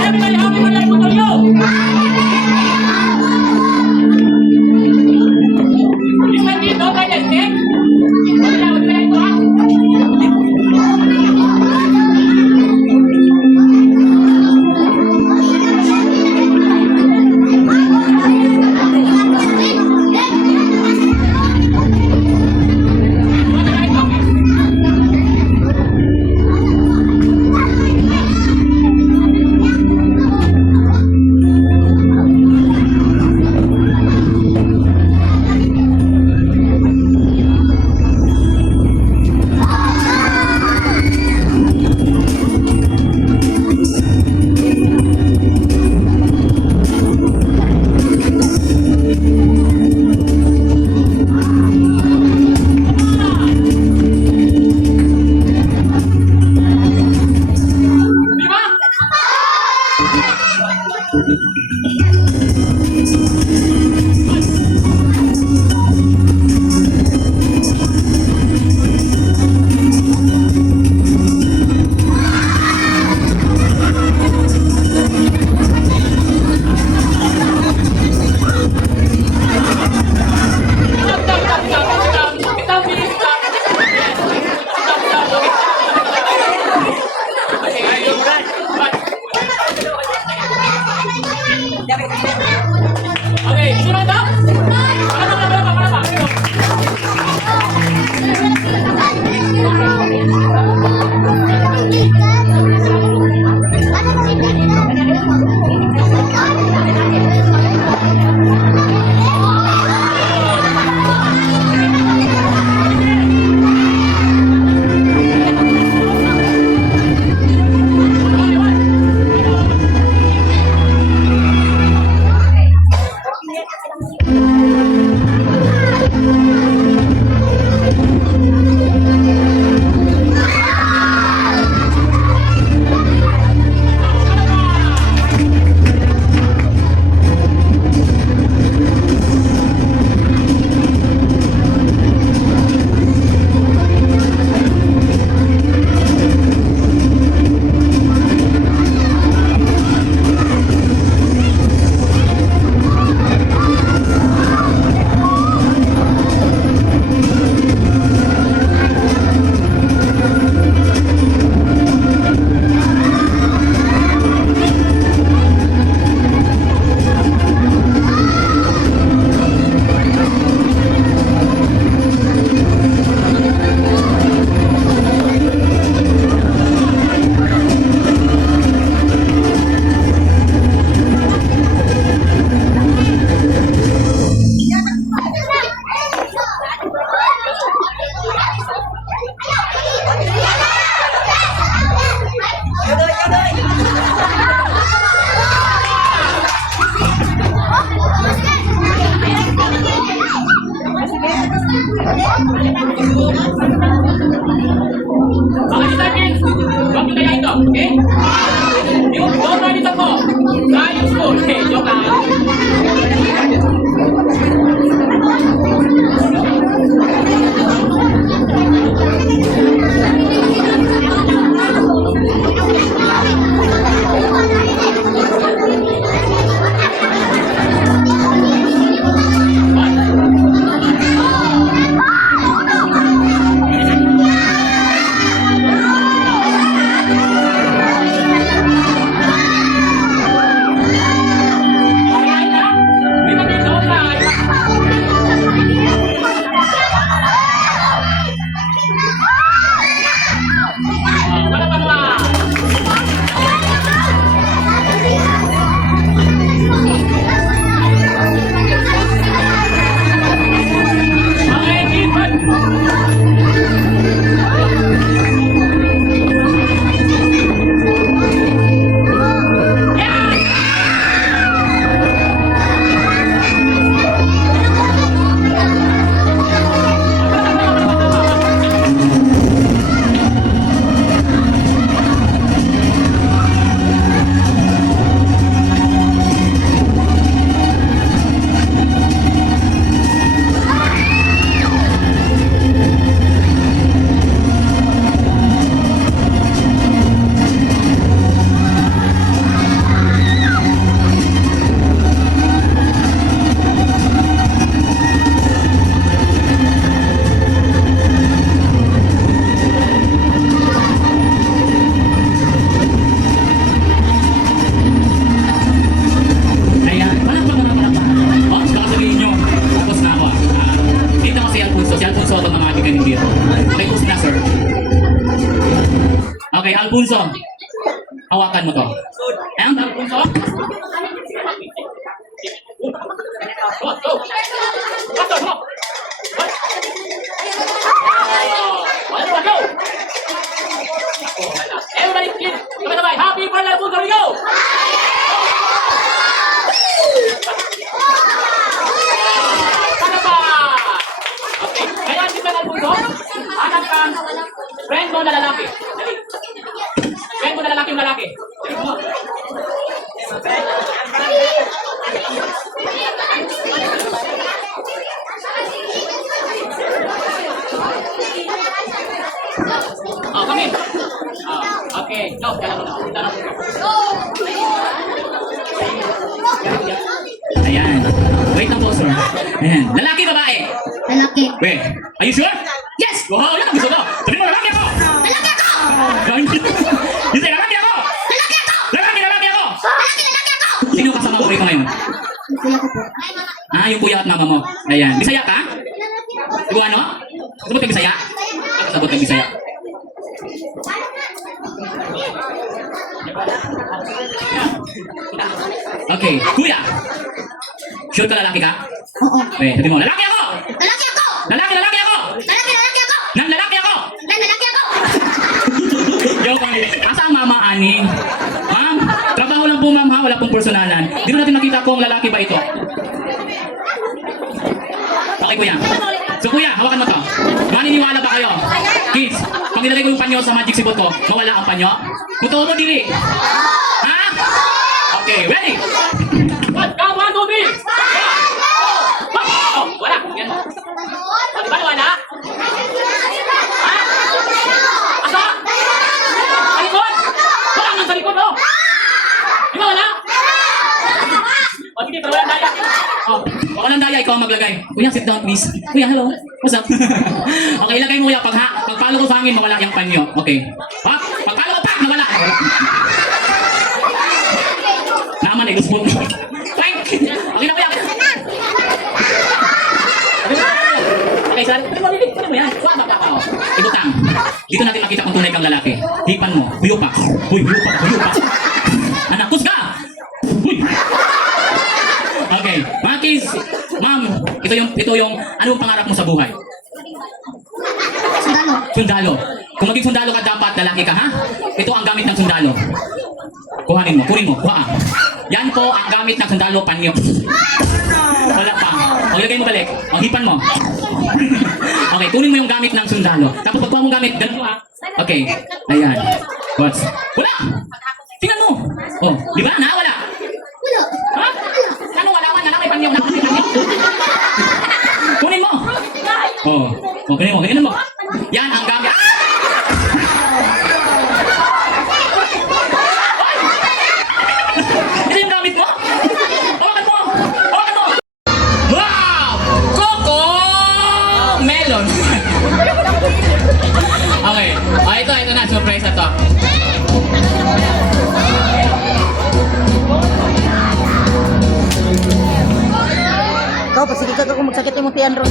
Everybody, happy birthday to you! Listen, you don't like that cake? Wala ko ito, ha? Okay, Alfonso. Hawakan mo to. And Alfonso. Go, go. Faster, go. Let's go. Everybody, kids, sabay-sabay. Happy birthday, Alfonso. Here we go. Sana pa. Okay, kaya si Ben Alfonso, hanap kang friend mo na lalaki. Dali. Friend mo na lalaki yung lalaki. Oh, come in. Oh, okay. Go, jalan mo na. Ayan. Wait lang po, sir. Ayan. Lalaki, babae? Lalaki. Wait. Are you sure? Yes! Wow, yan ang gusto ko. Sabi mo, lalaki ako! Lalaki ako! You say, lalaki ako! Lalaki ako! Lalaki ako! Lalaki ako! Sino kasama mo rito ngayon? Yung kuya ko po. Ah, yung kuya at mama mo. Ayan. Bisaya ka? Ikaw ano? Sabot ka Bisaya? Ako sabot ka Bisaya. Okay, kuya. Sure ka lalaki ka? Oo. Wait, sabi mo, lalaki ako! Lalaki ako! Lalaki ako! Lalaki ako! Nang lalaki ako! Lalaki ako! Joke lang. Asa ang mama ani? Ma'am, trabaho lang po ma'am ha, wala pong personalan. Dito natin nakita kung lalaki ba ito. Okay kuya. So kuya, hawakan mo to. Maniniwala ba kayo? Kids, pag nilagay ko yung panyo sa magic sipot ko, mawala ang panyo? Totoo mo dili? Ha? Okay, ready? Count 1, 2, 3! Oh, wala. Yan. Oh, di ba wala? Ha? Asa? Sa likod? Wala nga sa likod, oh! Di ba wala? O sige, pero walang daya. Oh, walang daya, ikaw ang maglagay. Kuya, sit down please. Kuya, hello. What's up? Okay, ilagay mo kuya. Pagpalo ko sa hangin, mawala yung panyo. Okay. Ha? Pagpalo ko, pak! Nawala. Naman, iluspot mo. Plank! Okay na kuya. Okay, sir. Ano mo yan? Oh, ibutang. Dito natin makita kung tunay kang lalaki. Hipan mo. Huyo pa. Huy, huyo pa. Huyo pa. Anak, kusga! Huy! Okay. Mga kids, ma'am, ito yung, ano ang pangarap mo sa buhay? Sundalo. Sundalo. Kung maging sundalo ka, dapat lalaki ka, ha? Ito ang gamit ng sundalo. Kuhanin mo, kunin mo, kuha. Yan po ang gamit ng sundalo, panyo. Wala pa. O, ilagay mo balik. O, hipan mo. Okay, kunin mo yung gamit ng sundalo. Tapos pagkuha mong gamit, ganun mo, ha? Okay. Ayan. What's? Wala! Tingnan mo. Oh, di ba? Wala. Wala. Ha? Ano wala man? May panyo. May panyo. Kunin mo. Oh. Oh, kunin mo. Ganyan mo. Yan ang gamit. Ito yung gamit mo? Hawakan mo! Hawakan mo! Wow! Coco! Melon! Okay. Oh, ito na. Surprise na to. Ikaw, pasigil ka kung magsakit yung tiyan ron.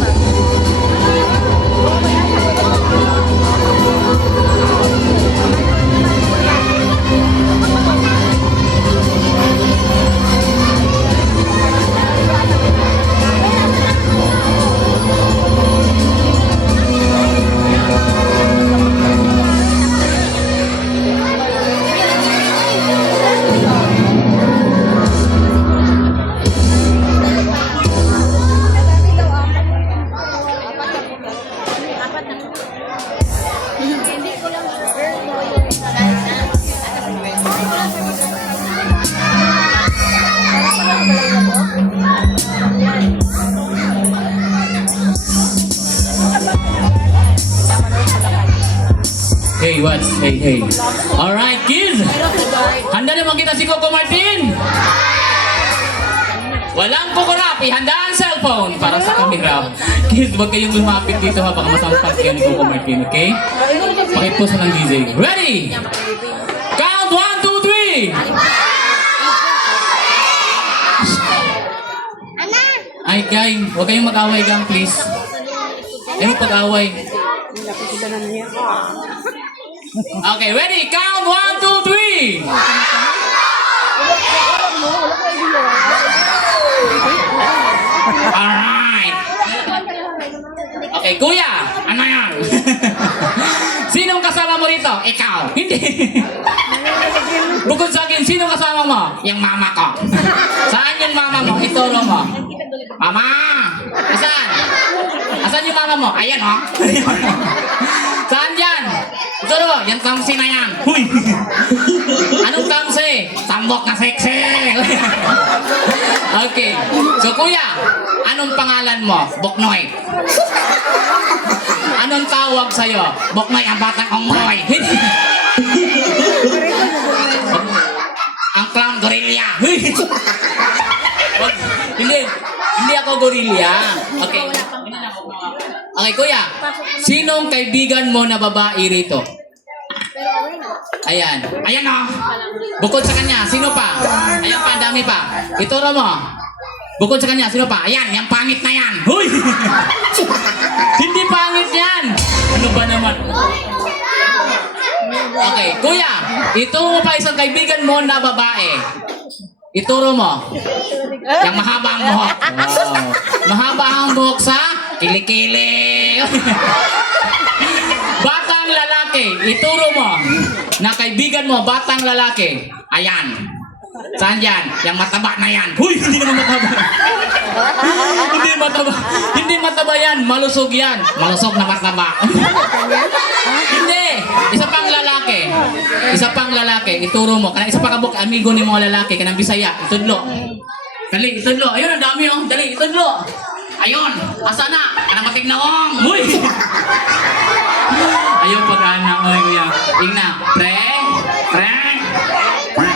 Hey, what? Hey. Alright, kids! Handa na makita si Coco Martin! Walang kukurap, ihanda ang cellphone para sa camera. Kids, huwag kayong lumapit dito ha, baka masampat kayo ni Coco Martin, okay? Pakipos na ng DJ. Ready? Count 1, 2, 3! Ay, gang, huwag kayong mag-away, gang, please. Ayaw pag-away. Okay, ready? Count 1, 2, 3. Alright. Okay, kuya, ano yan? Sinong kasama mo rito? Ikaw. Hindi. Bukod sa akin, sino kasama mo? Yung mama ko. Saan yung mama mo? Ituro mo. Mama! Asan? Asan yung mama mo? Ayan, oh. Saan yan? Ituro mo. Yan kamsi na yan. Huy! Anong kamsi? Sambok na sexy. Okay. So, kuya, anong pangalan mo? Buknoy. Anong tawag sa'yo? Buknoy ang batang onggoy. Ang clown gorilla. Hindi ako gorilla. Okay. Okay, kuya. Sinong kaibigan mo na babae rito? Ayan. Ayan o. Bukod sa kanya, sino pa? Ayan pa, dami pa. Ituro mo. Bukod sa kanya, sino pa? Ayan, yung pangit na yan. Huy! Hindi pangit yan. Ano ba naman? Okay, kuya. Ituro mo pa isang kaibigan mo na babae. Ituro mo. Yung mahaba ang buhok. Wow. Mahaba ang buhok sa kilikili. Batang lalaki. Ituro mo. Na kaibigan mo, batang lalaki. Ayan. Saan yan? Yung mataba na yan. Huy, hindi naman mataba. Hindi mataba. Hindi mataba yan. Malusog yan. Malusog na mataba. Hindi. Isa pang lalaki. Isa pang lalaki. Ituro mo. Kanang isa pa kabuk, amigo ni mga lalaki. Kanang Bisaya. Itudlo. Dali, itudlo. Ayun, ang dami oh. Dali, itudlo. Ayun. Asa na? Kanang matignaong. Huy. Ayun, pag-anak. Ay, kuya. Ingna. Pre. Pre.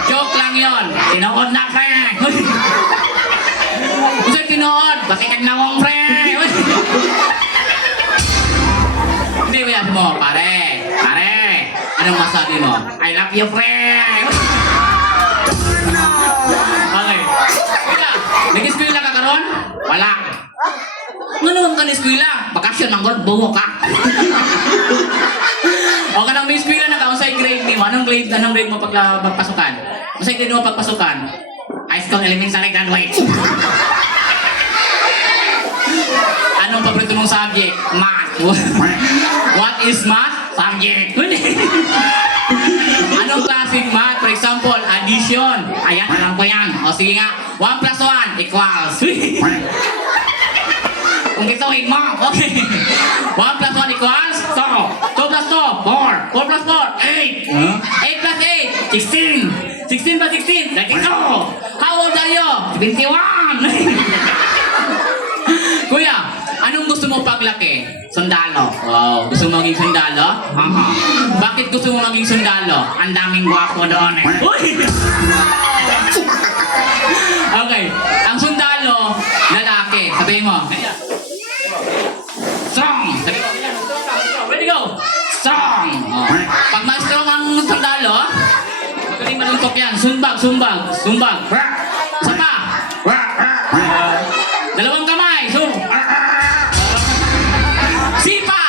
Joke lang yun. Tinood na, pre. Kasi tinood. Bakit kagnawang, pre? Hindi mo yan mo, pare. Pare. Anong masabi mo? I love you, pre. Okay. Kuya, nag-eskwila ka karon? Wala. Nganoon ka na-eskwila? Bakasyon ang god, buho ka. O ka nang na-eskwila na ka, unsay grade ni mo? Anong grade mo pagpasukan? Unsay grade mo pagpasukan? High school, elementary, graduate. Anong paborito mong subject? Math. What is math? Subject. Anong klaseng math? For example, addition. Ayan, alam ko yan. O sige nga, 1 plus 1 equals. Kung gituhin mo, okay. 1 plus 1 equals 2. 2 plus 2, 4. 4 plus 4, 8. 8 plus 8, 16. 16 plus 16, 32. How old are you? 21. Kuya, anong gusto mo paglaki? Sundalo. Wow. Gusto mo maging sundalo? Bakit gusto mo maging sundalo? Ang daming gwapo doon eh. Uy! Okay. Ang sundalo, lalaki. Sabihin mo. Strong. Sabihin mo. Ready, go. Strong. Pag mas strong ang sundalo, magaling maluntok yan. Sumbag, sumbag, sumbag. Isa pa. Dalawang kamay. Sipa!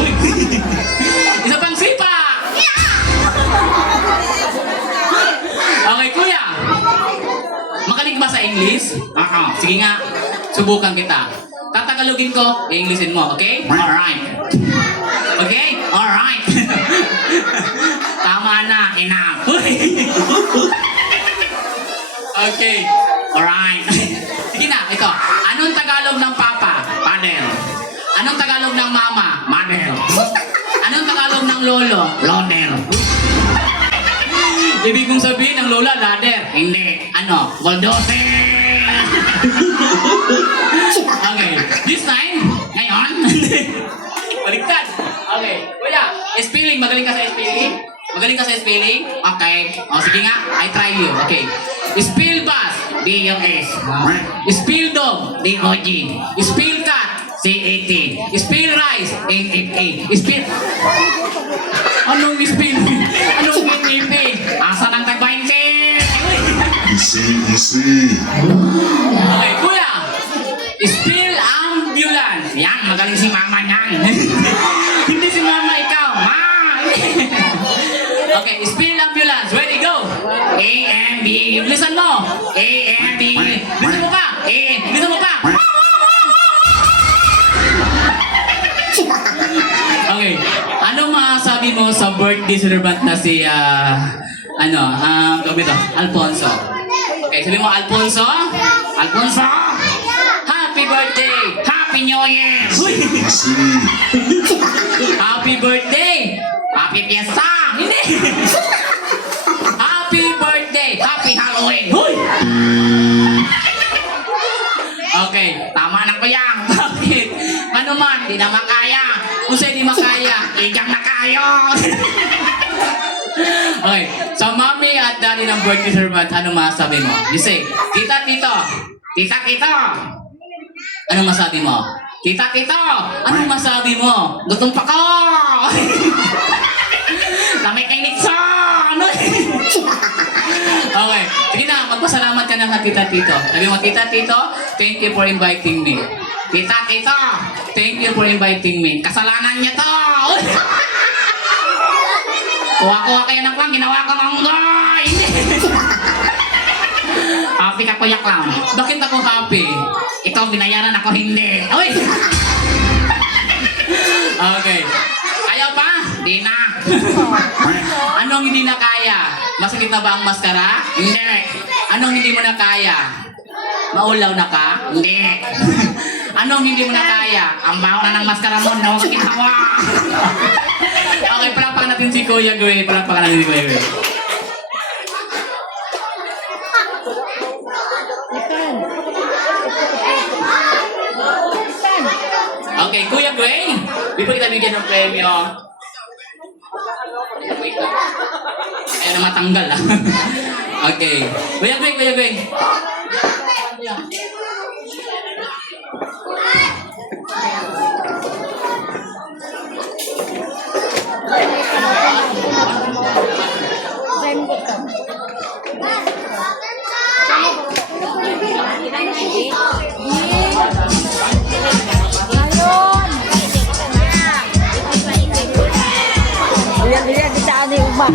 Uy. Isa pang sipa! Okay, kuya. Magaling ba sa English? Sige nga, subukan kita. Tatagalogin ko, i-Englishin mo, okay? Alright. Okay? Alright. Tama na, enough. Okay. Alright. Sige na, ito. Anong Tagalog ng papa? Father. Anong Tagalog ng mama? Mother. Anong Tagalog ng lolo? Loader. Ibig kong sabihin ng lola, ladder. Hindi. Ano? Bulldozer. Okay. This time, ngayon. Baliktad. Okay. Kuya, spelling. Magaling ka sa spelling? Magaling ka sa spelling? Okay. O, sige nga. I try you. Okay. Spell bus. D-U-S. Spell dog. D-O-G. Spell cat. C-A-T. Spell rice. A-F-A. Spell... Anong spell? Anong A-F-A? Asa ng tag-20? Easy. Okay, kuya. Spell ambulance. Yan, magaling si mama niyan. Hindi si mama ikaw. Ma! Okay, spill ambulance. Ready, go. A, M, B. Bilisan mo. A, M, B. Bilisan mo pa. A, bilisan mo pa. Okay. Ano masasabi mo sa birthday celebrant na si, tawag ito, Alfonso? Okay, sabi mo, Alfonso? Alfonso? Happy birthday! Happy New Year! Uy! Happy birthday! Happy Fiesta! Hindi! Happy birthday! Happy Halloween! Uy! Okay, tama na ko yan. Bakit? Ano man, di na makaya. Kung sa'yo di makaya, igang na kayo. Okay, sa mommy at daddy ng birthday servant, ano masasabi mo? You say, tita, tito. Tita, tito. Anong masabi mo? Tita, tito. Anong masabi mo? Gutom pa ko. Dami kay Nixon. Okay, sige na, magpasalamat ka na sa tita, tito. Sabi mo, tita, tito, thank you for inviting me. Tita, tito, thank you for inviting me. Kasalanan niya to. Kuha-kuha kayo ng klang, ginawa ko ng goy! Happy ka, Kuya Clown. Bakit ako happy? Ito, binayaran ako, hindi. Uy! Okay. Kaya pa? Di na. Anong hindi na kaya? Masakit na ba ang maskara? Hindi. Anong hindi mo na kaya? Maulaw na ka? Hindi. Anong hindi mo na kaya? Ang baho na ng maskara mo, na huwag ginawa. Okay, palakpakan natin si Kuya Gwe. Palakpakan natin si Kuya Gwe. Okay, Kuya Gwe. Before kita bigyan ng premyo. Wait lang. Ayaw na matanggal ah. Okay. Kuya Gwe, Kuya Gwe. Lihat kita ada ubah.